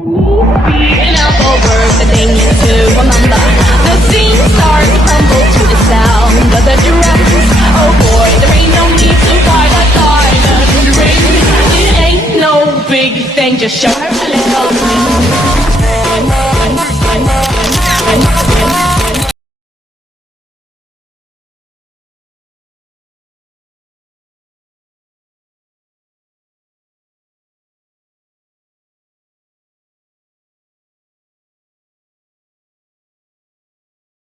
Beating up over the thing to remember. The scene starts to crumble to the sound of the drums. Oh boy, there ain't no need to fight a silent ring. It ain't no big thing, just show her a little thing.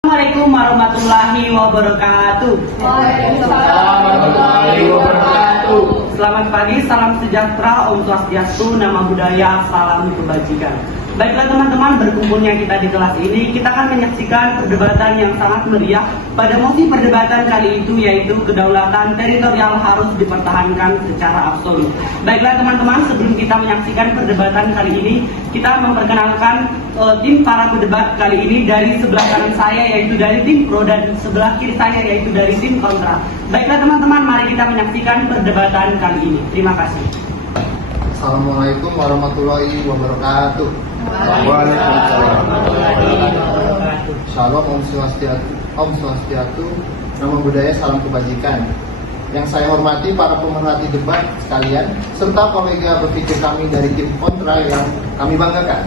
Assalamualaikum warahmatullahi wabarakatuh. Waalaikumsalam warahmatullahi wabarakatuh. Selamat pagi, salam sejahtera, Om Swastiastu, nama budaya, salam kebajikan. Baiklah teman-teman, berkumpulnya kita di kelas ini, kita akan menyaksikan perdebatan yang sangat meriah. Pada mosi perdebatan kali itu yaitu kedaulatan teritorial harus dipertahankan secara absolut. Baiklah teman-teman, sebelum kita menyaksikan perdebatan kali ini, kita memperkenalkan tim para pendebat kali ini. Dari sebelah kanan saya yaitu dari tim pro dan sebelah kiri saya yaitu dari tim kontra. Baiklah teman-teman, mari kita menyaksikan perdebatan kali ini. Terima kasih. Assalamualaikum warahmatullahi wabarakatuh. Waalaikumsalam. Shalom, Om Swastiastu, nama budaya, salam kebajikan. Yang saya hormati para pemerhati debat sekalian, serta kolega berpikir kami dari tim kontra yang kami banggakan.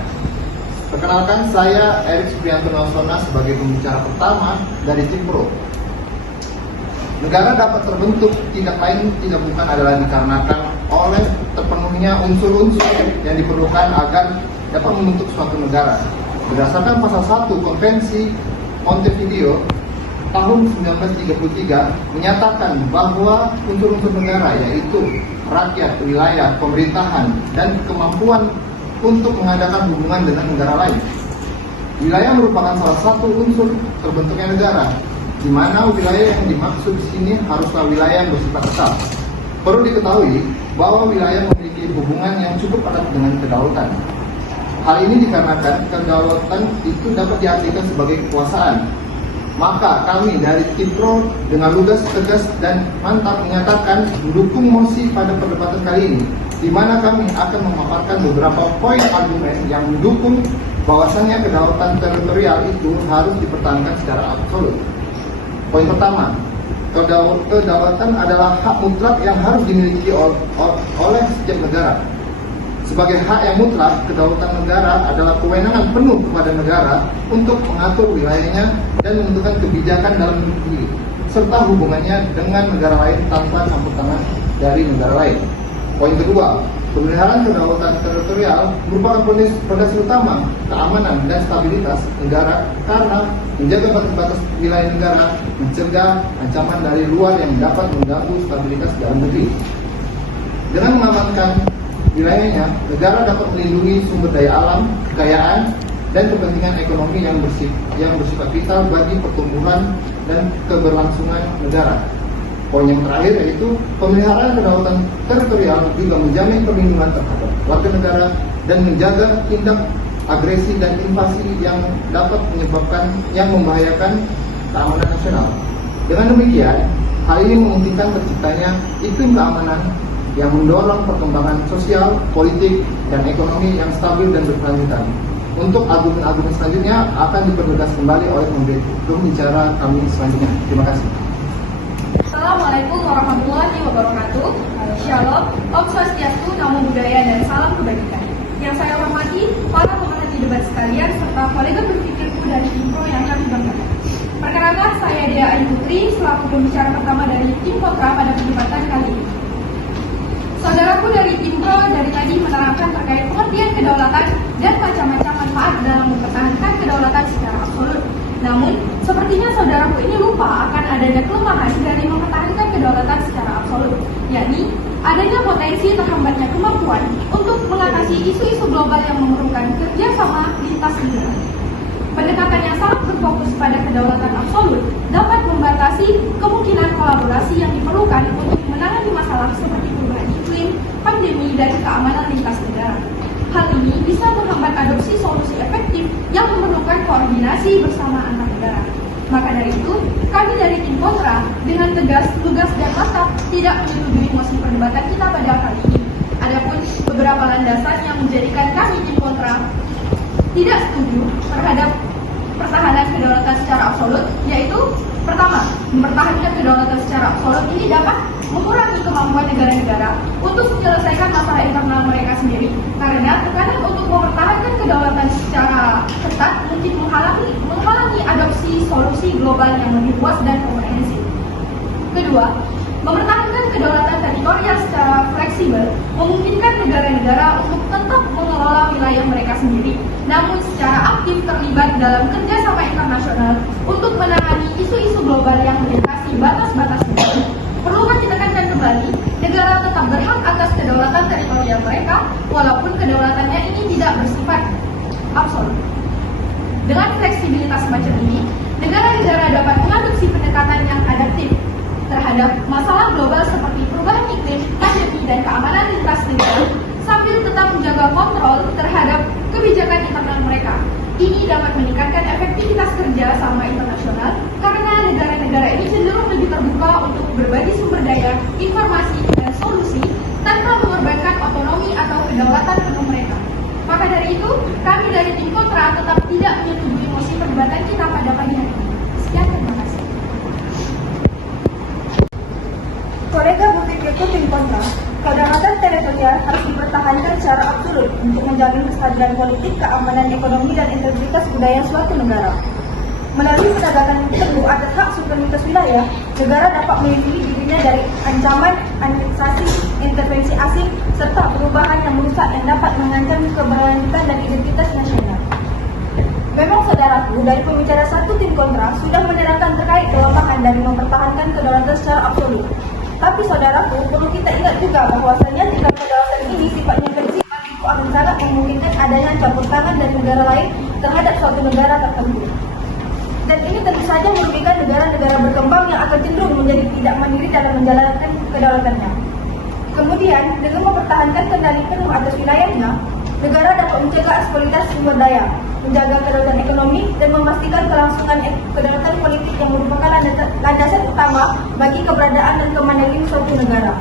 Perkenalkan, saya Erik Supriyanto Nelsona sebagai pembicara pertama dari tim pro. Negara dapat terbentuk tidak lain tidak bukan adalah dikarenakan oleh terpenuhnya unsur-unsur yang diperlukan agar dapat membentuk suatu negara. Berdasarkan pasal 1 Konvensi Montevideo tahun 1933 menyatakan bahwa unsur-unsur negara yaitu rakyat, wilayah, pemerintahan, dan kemampuan untuk mengadakan hubungan dengan negara lain. Wilayah merupakan salah satu unsur terbentuknya negara, di mana wilayah yang dimaksud di sini haruslah wilayah yang bersifat tetap. Perlu diketahui bahwa wilayah memiliki hubungan yang cukup erat dengan kedaulatan. Hal ini dikarenakan kedaulatan itu dapat diartikan sebagai kekuasaan. Maka kami dari tim pro dengan lugas, tegas, dan mantap menyatakan mendukung mosi pada perdebatan kali ini, di mana kami akan memaparkan beberapa poin argumen yang mendukung bahwasannya kedaulatan teritorial itu harus dipertahankan secara absolut. Poin pertama, kedaulatan adalah hak mutlak yang harus dimiliki oleh setiap negara. Sebagai hak yang mutlak, kedaulatan negara adalah kewenangan penuh kepada negara untuk mengatur wilayahnya dan menentukan kebijakan dalam negeri, serta hubungannya dengan negara lain tanpa campur tangan dari negara lain. Poin kedua, pemeliharaan kedaulatan teritorial merupakan fondasi utama keamanan dan stabilitas negara karena menjaga batas-batas wilayah negara, mencegah ancaman dari luar yang dapat mengganggu stabilitas dalam negeri. Dengan mengamankan wilayahnya, negara dapat melindungi sumber daya alam, kekayaan, dan kepentingan ekonomi yang bersifat vital bagi pertumbuhan dan keberlangsungan negara. Poin yang terakhir yaitu pemeliharaan kedaulatan teritorial juga menjamin perlindungan terhadap warga negara dan menjaga tindak agresi dan invasi yang dapat membahayakan keamanan nasional. Dengan demikian, hal ini memungkinkan terciptanya iklim keamanan yang mendorong perkembangan sosial, politik, dan ekonomi yang stabil dan berkelanjutan. Untuk argumen-argumen selanjutnya akan dipertegas kembali oleh pembicara kami selanjutnya. Terima kasih. Assalamualaikum warahmatullahi wabarakatuh. Shalom, Om Swastiastu, nama budaya, dan salam kebajikan. Yang saya hormati para pemerhati debat sekalian serta kolega berpikirku dari tim pro yang kami banggakan. Perkenalkan, saya Dea Ayu Putri selaku pembicara pertama dari tim kontra pada perdebatan kali ini. Saudaraku dari tim pro dari tadi menerangkan terkait pengertian kedaulatan dan macam-macam manfaat dalam mempertahankan kedaulatan secara absolut. Namun, sepertinya saudaraku ini lupa akan adanya kelemahan dari mempertahankan kedaulatan secara absolut, yakni adanya potensi terhambatnya kemampuan untuk mengatasi isu-isu global yang memerlukan kerjasama lintas negara. Pendekatan yang sangat berfokus pada kedaulatan absolut dapat membatasi kemungkinan kolaborasi yang diperlukan untuk menangani masalah seperti perubahan iklim, pandemi, dan keamanan lintas negara. Hal ini bisa menghambat adopsi solusi efektif yang memerlukan koordinasi bersama antar negara. Maka dari itu, kami dari tim kontra dengan tegas, lugas, dan mantap tidak menyetujui mosi perdebatan kita pada kali ini. Adapun beberapa landasan yang menjadikan kami tim kontra tidak setuju terhadap pertahanan kedaulatan secara absolut, yaitu pertama, mempertahankan kedaulatan secara absolut ini dapat mengurangi kemampuan negara-negara untuk menyelesaikan masalah internal mereka sendiri, karena tekanan untuk mempertahankan kedaulatan secara ketat mungkin menghalangi adopsi solusi global yang lebih luas dan komprehensif. Kedua, mempertahankan kedaulatan teritorial secara fleksibel memungkinkan negara-negara untuk tetap mengelola wilayah mereka sendiri, namun secara aktif terlibat dalam kerjasama internasional untuk menangani isu-isu global yang melintasi batas-batas negara. Perlu ditekankan kembali, negara tetap berhak atas kedaulatan teritorial mereka, walaupun kedaulatannya ini tidak bersifat absolut. Dengan fleksibilitas semacam ini, negara-negara dapat mengadopsi pendekatan yang adaptif terhadap masalah global seperti perubahan iklim, pandemi, dan keamanan lintas negara, sambil tetap menjaga kontrol terhadap kebijakan internal mereka. Ini dapat meningkatkan efektivitas kerja sama internasional karena negara-negara ini cenderung lebih terbuka untuk berbagi sumber daya, informasi, dan solusi tanpa mengorbankan otonomi atau kedaulatan penuh mereka. Maka dari itu, kami dari tim kontra tetap tidak menyetujui mosi perdebatan kita pada pagi hari ini. Sekian, terima kasih. Kolega berpikirku tim kontra, kedaulatan teritorial harus dipertahankan secara absolut untuk menjamin kestabilan politik, keamanan ekonomi, dan integritas budaya suatu negara. Melalui penegakan teguh atas hak suverenitas wilayah, negara dapat melindungi dirinya dari ancaman aneksasi, intervensi asing, serta perubahan yang merusak yang dapat mengancam keberlanjutan dan identitas nasional. Memang saudaraku, dari pembicara satu tim kontra sudah menerangkan terkait kelemahan dari mempertahankan kedaulatan secara absolut. Tapi saudaraku, perlu kita ingat juga bahwasanya tingkat kedaulatan ini sifatnya fleksibel, itu akan sangat memungkinkan adanya campur tangan dari negara lain terhadap suatu negara tertentu. Dan ini tentu saja merugikan negara-negara berkembang yang akan cenderung menjadi tidak mandiri dalam menjalankan kedaulatannya. Kemudian, dengan mempertahankan kendali penuh atas wilayahnya, negara dapat mencegah eksploitasi sumber daya, menjaga kedaulatan ekonomi, dan memastikan kelangsungan kedaulatan politik yang merupakan landasan utama bagi keberadaan dan kemandirian suatu negara.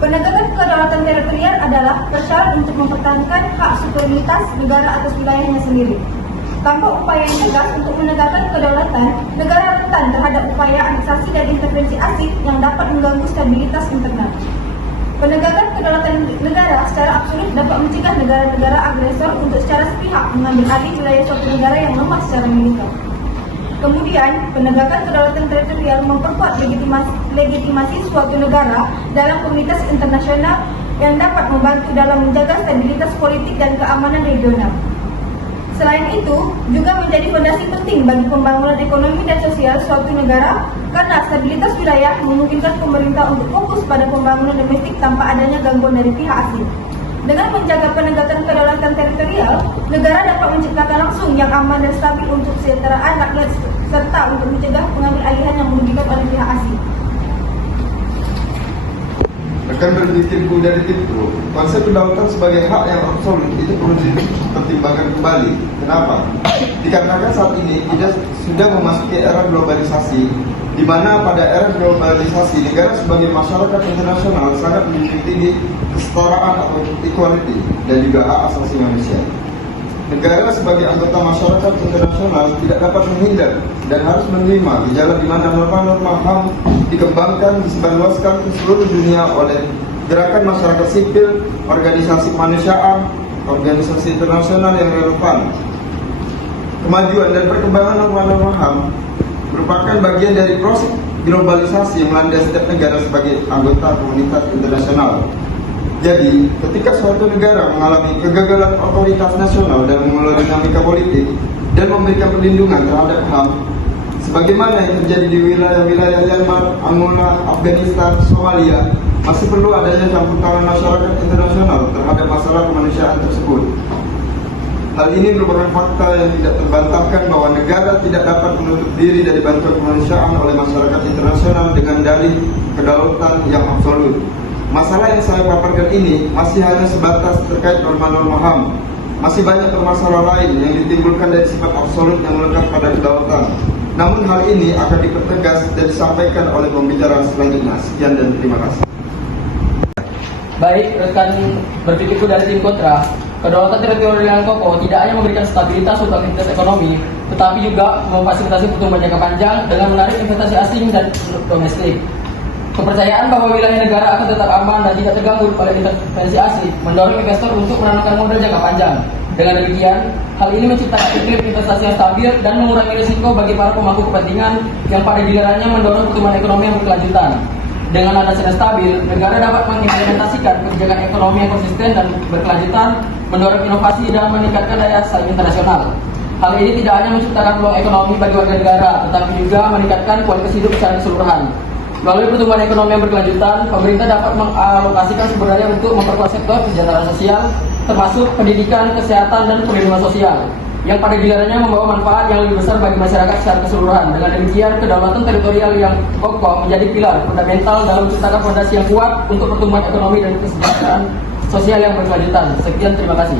Penegakan kedaulatan teritorial adalah persyarat untuk mempertahankan hak suverenitas negara atas wilayahnya sendiri. Tanpa upaya yang tegas untuk menegakkan kedaulatan, negara rentan terhadap upaya aneksasi dan intervensi asing yang dapat mengganggu stabilitas internal. Penegakan kedaulatan negara secara absolut dapat mencegah negara-negara agresor untuk secara sepihak mengambil alih wilayah suatu negara yang lemah secara militer. Kemudian, penegakan kedaulatan teritorial memperkuat legitimasi suatu negara dalam komunitas internasional yang dapat membantu dalam menjaga stabilitas politik dan keamanan regional. Selain itu, juga menjadi fondasi penting bagi pembangunan ekonomi dan sosial suatu negara karena stabilitas wilayah memungkinkan pemerintah untuk fokus pada pembangunan domestik tanpa adanya gangguan dari pihak asing. Dengan menjaga penegakan kedaulatan teritorial, negara dapat menciptakan langsung yang aman dan stabil untuk kesejahteraan rakyat serta untuk mencegah pengambil alihan yang merugikan oleh pihak asing. Rekan berpikirku dari timku, konsep kedaulatan sebagai hak yang absolut itu perlu dipertimbangkan kembali. Kenapa? Dikarenakan saat ini kita sudah memasuki era globalisasi, di mana pada era globalisasi negara sebagai masyarakat internasional sangat menjunjung tinggi kesetaraan atau equality dan juga hak asasi manusia. Negara sebagai anggota masyarakat internasional tidak dapat menghindar dan harus menerima gejala di mana norma-norma HAM dikembangkan, disebarluaskan ke seluruh dunia oleh gerakan masyarakat sipil, organisasi kemanusiaan, organisasi internasional yang relevan. Kemajuan dan perkembangan norma-norma HAM merupakan bagian dari proses globalisasi yang melanda setiap negara sebagai anggota komunitas internasional. Jadi, ketika suatu negara mengalami kegagalan otoritas nasional dalam mengelola dinamika politik dan memberikan perlindungan terhadap HAM, sebagaimana yang terjadi di wilayah-wilayah Myanmar, Angola, Afghanistan, Somalia, masih perlu adanya campur tangan masyarakat internasional terhadap masalah kemanusiaan tersebut. Hal ini merupakan fakta yang tidak terbantahkan bahwa negara tidak dapat menutup diri dari bantuan kemanusiaan oleh masyarakat internasional dengan dalih kedaulatan yang absolut. Masalah yang saya paparkan ini masih hanya sebatas terkait norma-norma HAM. Masih banyak permasalahan lain yang ditimbulkan dari sifat absolut yang melekat pada kedaulatan. Namun hal ini akan dipertegas dan disampaikan oleh pembicara selanjutnya. Sekian dan terima kasih. Baik, rekan berpikirku dari tim kontra, Kedaulatan teritorial yang kokoh tidak hanya memberikan stabilitas untuk aktivitas ekonomi, tetapi juga memfasilitasi pertumbuhan jangka panjang dengan menarik investasi asing dan domestik. Kepercayaan bahwa wilayah negara akan tetap aman dan tidak terganggu oleh intervensi asing mendorong investor untuk menanamkan modal jangka panjang. Dengan demikian, hal ini menciptakan iklim investasi yang stabil dan mengurangi risiko bagi para pemangku kepentingan yang pada gilirannya mendorong pertumbuhan ekonomi yang berkelanjutan. Dengan landasan yang stabil, negara dapat mengimplementasikan kebijakan ekonomi yang konsisten dan berkelanjutan, mendorong inovasi dan meningkatkan daya saing internasional. Hal ini tidak hanya menciptakan peluang ekonomi bagi warga negara, tetapi juga meningkatkan kualitas hidup secara keseluruhan. Melalui pertumbuhan ekonomi yang berkelanjutan, pemerintah dapat mengalokasikan sumber daya untuk memperkuat sektor kesejahteraan sosial, termasuk pendidikan, kesehatan, dan perlindungan sosial, yang pada gilirannya membawa manfaat yang lebih besar bagi masyarakat secara keseluruhan. Dengan demikian, kedaulatan teritorial yang kokoh menjadi pilar fundamental dalam menciptakan fondasi yang kuat untuk pertumbuhan ekonomi dan kesejahteraan sosial yang berkelanjutan. Sekian, terima kasih.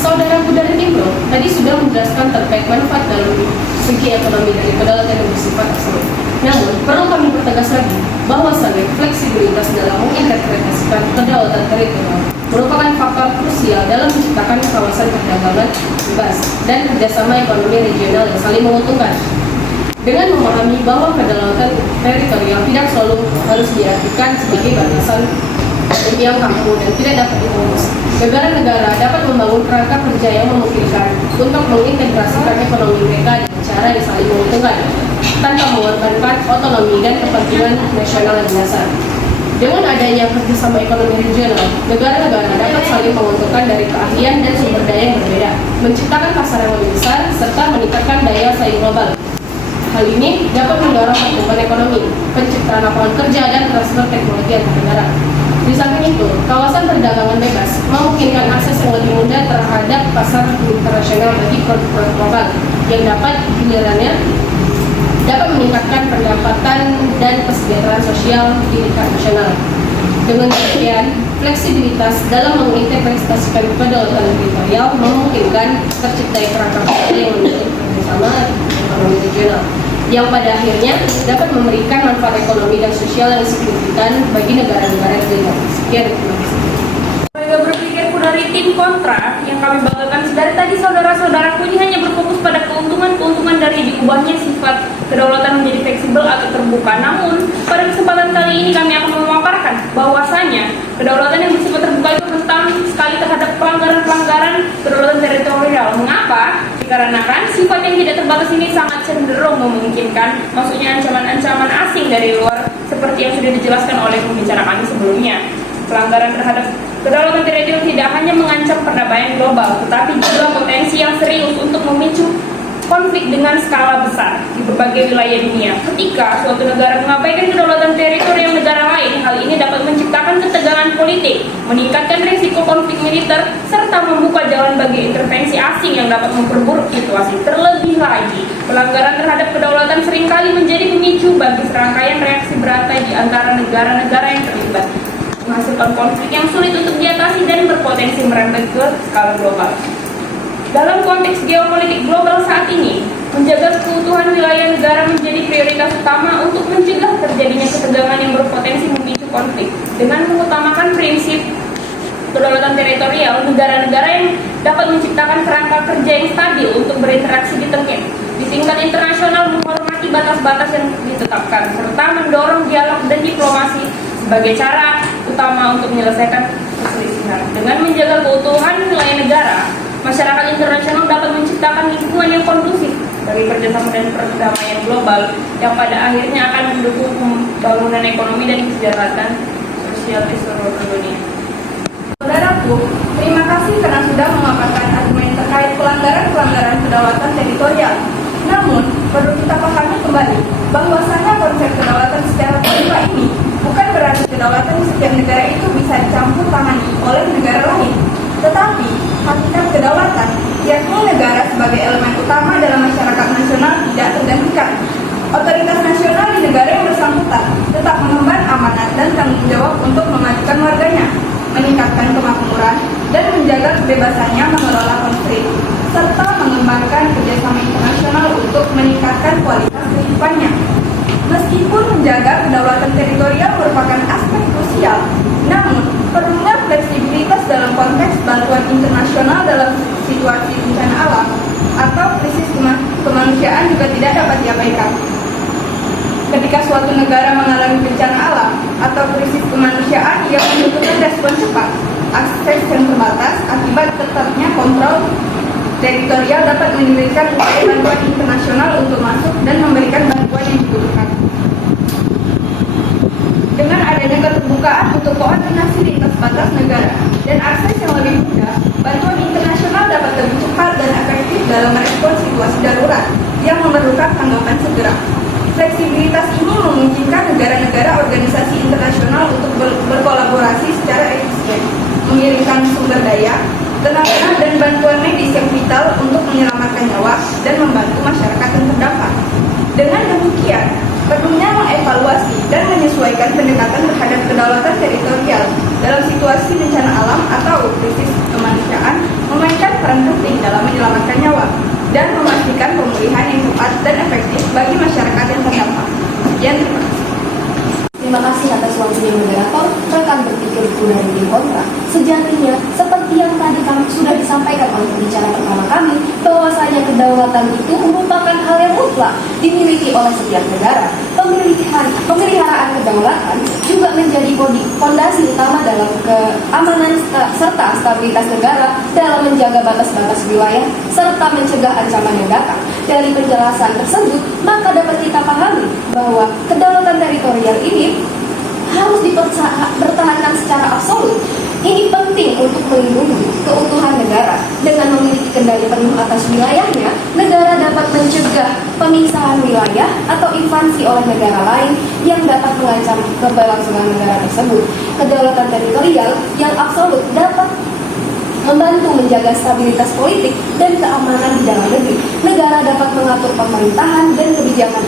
Saudaraku dari Timro tadi sudah menjelaskan terkait manfaat dalam segi ekonomi dari kedaulatan yang bersifat absolut. Namun, perlu kami pertegas lagi bahwasannya fleksibilitas dalam menginterpretasikan kedaulatan teritorial merupakan faktor krusial dalam menciptakan kawasan perdagangan bebas dan kerjasama ekonomi regional yang saling menguntungkan. Dengan memahami bahwa kedaulatan teritorial tidak selalu harus diartikan sebagai batasan yang kaku dan tidak dapat diurus, negara-negara dapat membangun kerangka kerja yang memungkinkan untuk mengintegrasikan ekonomi mereka dengan cara yang saling menguntungkan, tanpa mengorbankan otonomi dan kepentingan nasional yang dasar. Dengan adanya kerjasama ekonomi regional, negara-negara dapat saling menguntungkan dari keahlian dan sumber daya yang berbeda, menciptakan pasar yang lebih besar, serta meningkatkan daya saing global. Hal ini dapat mendorong pertumbuhan ekonomi, penciptaan lapangan kerja, dan transfer teknologi antar negara. Di samping itu, kawasan perdagangan bebas memungkinkan akses yang lebih mudah terhadap pasar internasional bagi produk-produk lokal yang dapat gilirannya dapat meningkatkan pendapatan dan kesejahteraan sosial di tingkat nasional. Dengan demikian, fleksibilitas dalam mengintegrasikan kedaulatan teritorial memungkinkan tercipta kerangka kerja yang mendukung kerjasama ekonomi regional, yang pada akhirnya dapat memberikan manfaat ekonomi dan sosial yang signifikan bagi negara-negara yang terlibat. Sekian, terima kasih. Saya berpikirku dari tim kontra yang kami banggakan dari tadi saudara-saudaraku ini hanya berfokus pada keuntungan dari diubahnya sifat kedaulatan menjadi fleksibel atau terbuka. Namun pada kesempatan kali ini kami akan memaparkan bahwasanya kedaulatan yang bersifat terbuka itu rentan sekali terhadap pelanggaran kedaulatan teritorial. Mengapa? Dikarenakan sifat yang tidak terbatas ini sangat cenderung memungkinkan masuknya ancaman-ancaman asing dari luar seperti yang sudah dijelaskan oleh pembicara kami sebelumnya. Pelanggaran terhadap kedaulatan teritorial tidak hanya mengancam perdamaian global, tetapi juga potensi yang serius untuk memicu konflik dengan skala besar di berbagai wilayah dunia. Ketika suatu negara mengabaikan kedaulatan teritorial negara lain, hal ini dapat menciptakan ketegangan politik, meningkatkan risiko konflik militer, serta membuka jalan bagi intervensi asing yang dapat memperburuk situasi. Terlebih lagi, pelanggaran terhadap kedaulatan seringkali menjadi pemicu bagi serangkaian reaksi berantai di antara negara-negara yang terlibat, menghasilkan konflik yang sulit untuk diatasi dan berpotensi merembet ke skala global. Dalam konteks geopolitik global saat ini, menjaga keutuhan wilayah negara menjadi prioritas utama untuk mencegah terjadinya ketegangan yang berpotensi memicu konflik. Dengan mengutamakan prinsip kedaulatan teritorial, negara-negara yang dapat menciptakan kerangka kerja yang stabil untuk berinteraksi di tingkat internasional, menghormati batas-batas yang ditetapkan, serta mendorong dialog dan diplomasi sebagai cara utama untuk menyelesaikan perselisihan. Dengan menjaga keutuhan wilayah negara, masyarakat internasional dapat menciptakan lingkungan yang kondusif bagi kerjasama dan perdamaian global yang pada akhirnya akan mendukung pembangunan ekonomi dan kesejahteraan sosial di seluruh dunia. Saudaraku, terima kasih karena sudah memaparkan argumen terkait pelanggaran kedaulatan teritorial. Namun, perlu kita pahami kembali bahwasannya konsep kedaulatan secara terbuka ini bukan berarti kedaulatan di setiap negara itu bisa dicampur tangani oleh negara lain. Tetapi, hakikat kedaulatan, yakni negara sebagai elemen utama dalam masyarakat nasional tidak tergantikan. Otoritas nasional di negara yang bersangkutan tetap mengemban amanat dan tanggung jawab untuk memajukan warganya, meningkatkan kemakmuran, dan menjaga kebebasannya mengelola konflik, serta mengembangkan kerjasama internasional untuk meningkatkan kualitas kehidupannya. Meskipun menjaga kedaulatan teritorial merupakan aspek krusial, namun perlunya fleksibilitas dalam konteks bantuan internasional dalam situasi bencana alam atau krisis kemanusiaan juga tidak dapat diabaikan. Ketika suatu negara mengalami bencana alam atau krisis kemanusiaan yang membutuhkan respon cepat, akses yang terbatas akibat ketatnya kontrol teritorial dapat menyulitkan upaya bantuan internasional untuk masuk dan memberikan bantuan yang dibutuhkan. Dengan adanya keterbukaan untuk koordinasi lintas batas negara dan akses yang lebih mudah, bantuan internasional dapat lebih cepat dan efektif dalam merespon situasi darurat yang memerlukan tanggapan segera. Fleksibilitas ini memungkinkan negara-negara organisasi internasional untuk berkolaborasi secara efisien, mengirimkan sumber daya, tenaga dan bantuan medis yang vital untuk menyelamatkan nyawa dan membantu masyarakat yang terdampak. Dengan demikian, perlunya mengevaluasi dan menyesuaikan pendekatan terhadap kedaulatan teritorial dalam situasi bencana alam atau krisis kemanusiaan memainkan peran penting dalam menyelamatkan nyawa dan memastikan pemulihan yang cepat dan efektif bagi masyarakat yang terdampak. Sekian, terima kasih. Terima kasih atas waktunya moderator, rekan berpikirku dari tim kontra. Sejatinya, seperti yang tadi sudah disampaikan oleh pembicara pertama kami, bahwasanya kedaulatan itu merupakan hal yang mutlak dimiliki oleh setiap negara. Pemeliharaan kedaulatan juga menjadi fondasi utama dalam keamanan serta stabilitas negara dalam menjaga batas-batas wilayah serta mencegah ancaman yang datang. Dari penjelasan tersebut, maka dapat kita pahami bahwa kedaulatan teritorial ini harus dipertahankan secara absolut. Ini penting untuk melindungi keutuhan negara. Dengan memiliki kendali penuh atas wilayahnya, negara dapat mencegah pemisahan wilayah atau invasi oleh negara lain yang dapat mengancam keberlangsungan negara tersebut. Kedaulatan teritorial yang absolut dapat membantu menjaga stabilitas politik dan keamanan di dalam negeri. Negara dapat mengatur pemerintahan dan kebijakan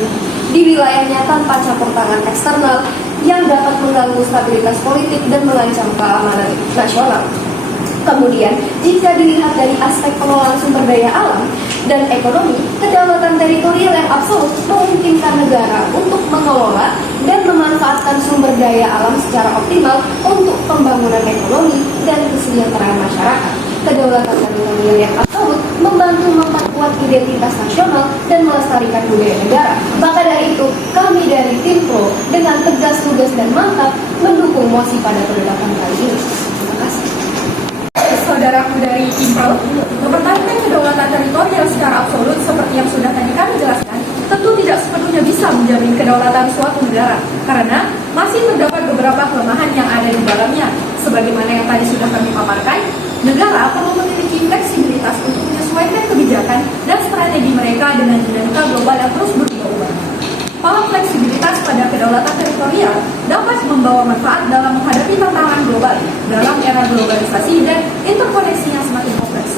di wilayahnya tanpa campur tangan eksternal yang dapat mengganggu stabilitas politik dan mengancam keamanan nasional. Kemudian, jika dilihat dari aspek pengelolaan sumber daya alam dan ekonomi, kedaulatan teritorial yang absolut memungkinkan negara untuk mengelola dan memanfaatkan sumber daya alam secara optimal untuk pembangunan ekonomi dan kesejahteraan masyarakat. Kedaulatan teritorial yang absolut membantu memperkuat identitas nasional dan melestarikan budaya negara. Maka dari itu, kami dari Tim Pro dengan tegas, lugas, dan mantap mendukung mosi pada perdebatan kali ini. Terima kasih. Saudaraku dari Tim Pro, mempertahankan kedaulatan teritorial secara absolut seperti yang sudah tadi kami jelaskan, tentu tidak sepenuhnya bisa menjamin kedaulatan suatu negara, karena masih terdapat beberapa kelemahan yang ada di dalamnya. Sebagaimana yang tadi sudah kami paparkan, negara perlu memiliki fleksibilitas untuk menyesuaikan kebijakan dan strategi mereka dengan dinamika global yang terus berubah-ubah. Para fleksibilitas pada kedaulatan teritorial dapat membawa manfaat dalam menghadapi tantangan global dalam era globalisasi dan interkoneksi yang semakin kompleks.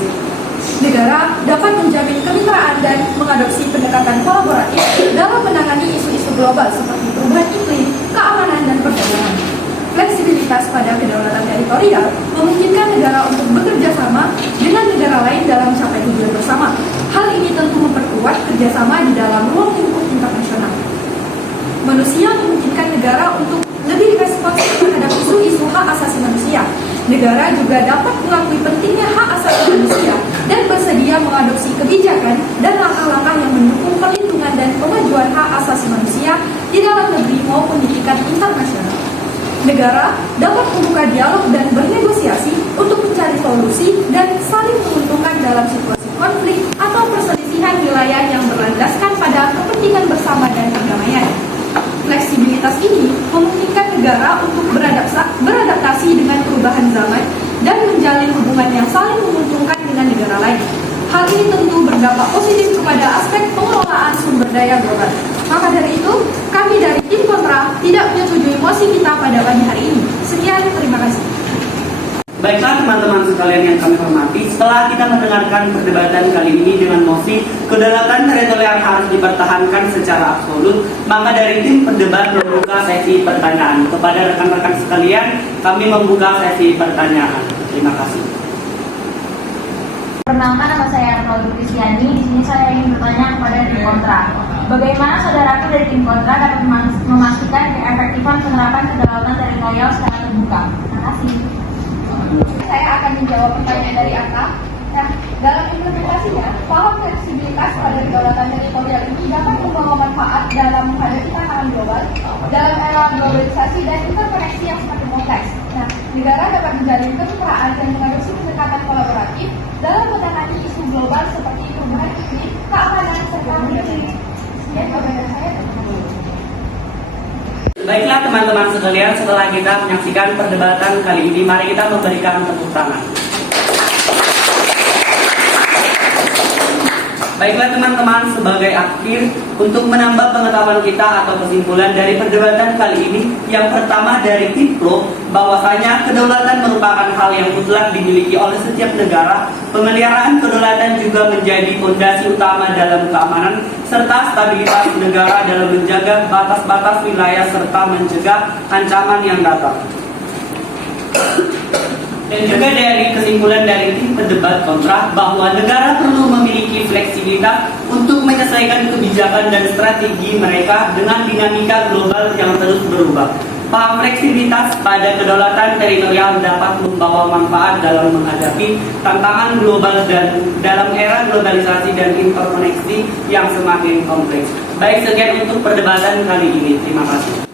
Negara dapat menjamin kemitraan dan mengadopsi pendekatan kolaboratif dalam menangani isu-isu global seperti perubahan iklim, keamanan, dan perdagangan. Fleksibilitas pada kedaulatan teritorial memungkinkan negara untuk bekerja sama dengan negara lain dalam mencapai tujuan bersama. Hal ini tentu memperkuat kerjasama di dalam ruang lingkup internasional. Manusia memungkinkan negara untuk lebih responsif terhadap isu-isu hak asasi manusia. Negara juga dapat mengakui pentingnya hak asasi manusia dan bersedia mengadopsi kebijakan dan langkah-langkah yang mendukung perlindungan dan kemajuan hak asasi manusia di dalam negeri maupun di tingkat internasional. Negara dapat membuka dialog dan bernegosiasi untuk mencari solusi dan saling menguntungkan dalam situasi konflik atau perselisihan wilayah yang berlandaskan pada kepentingan bersama dan perdamaian. Fleksibilitas ini memungkinkan negara untuk beradaptasi dengan perubahan zaman dan menjalin hubungan yang saling menguntungkan dengan negara lain. Hal ini tentu berdampak positif kepada aspek pengelolaan sumber daya global. Maka dari itu, kami dari Tim Kontra tidak menyetujui mosi kita pada pagi hari ini. Sekian, terima kasih. Baiklah teman-teman sekalian yang kami hormati, setelah kita mendengarkan perdebatan kali ini dengan mosi kedaulatan teritorial harus dipertahankan secara absolut, maka dari tim perdebat membuka sesi pertanyaan. Kepada rekan-rekan sekalian, kami membuka sesi pertanyaan. Terima kasih. Perkenalkan, nama saya Arnoldo Kristiani. Di sini saya ingin bertanya kepada tim kontra. Bagaimana saudaraku dari tim kontra dapat memastikan keefektifan penerapan kedaulatan teritorial secara terbuka? Terima kasih. saya akan menjawab pertanyaan dari Atta. Nah, dalam implementasinya, paham fleksibilitas pada kedaulatan teritorial ini dapat membawa manfaat dalam menghadapi tantangan global dalam era globalisasi dan interkoneksi yang semakin kompleks. Nah, negara dapat menjalin kemitraan dan mengadopsi pendekatan kolaboratif dalam menangani isu global seperti perubahan iklim, keamanan, serta militer. Sekian komentar saya. Baiklah teman-teman sekalian, setelah kita menyaksikan perdebatan kali ini, mari kita memberikan tepuk tangan. Baiklah teman-teman, sebagai akhir untuk menambah pengetahuan kita atau kesimpulan dari perdebatan kali ini, yang pertama dari tim Pro, bahwasanya kedaulatan merupakan hal yang mutlak dimiliki oleh setiap negara. Pemeliharaan kedaulatan juga menjadi fondasi utama dalam keamanan serta stabilitas negara dalam menjaga batas-batas wilayah serta mencegah ancaman yang datang. Dan juga dari kesimpulan dari tim pendebat kontra bahwa negara perlu memiliki fleksibilitas untuk menyesuaikan kebijakan dan strategi mereka dengan dinamika global yang terus berubah. Paham fleksibilitas pada kedaulatan teritorial dapat membawa manfaat dalam menghadapi tantangan global dan dalam era globalisasi dan interkoneksi yang semakin kompleks. Baik, sekian untuk perdebatan kali ini. Terima kasih.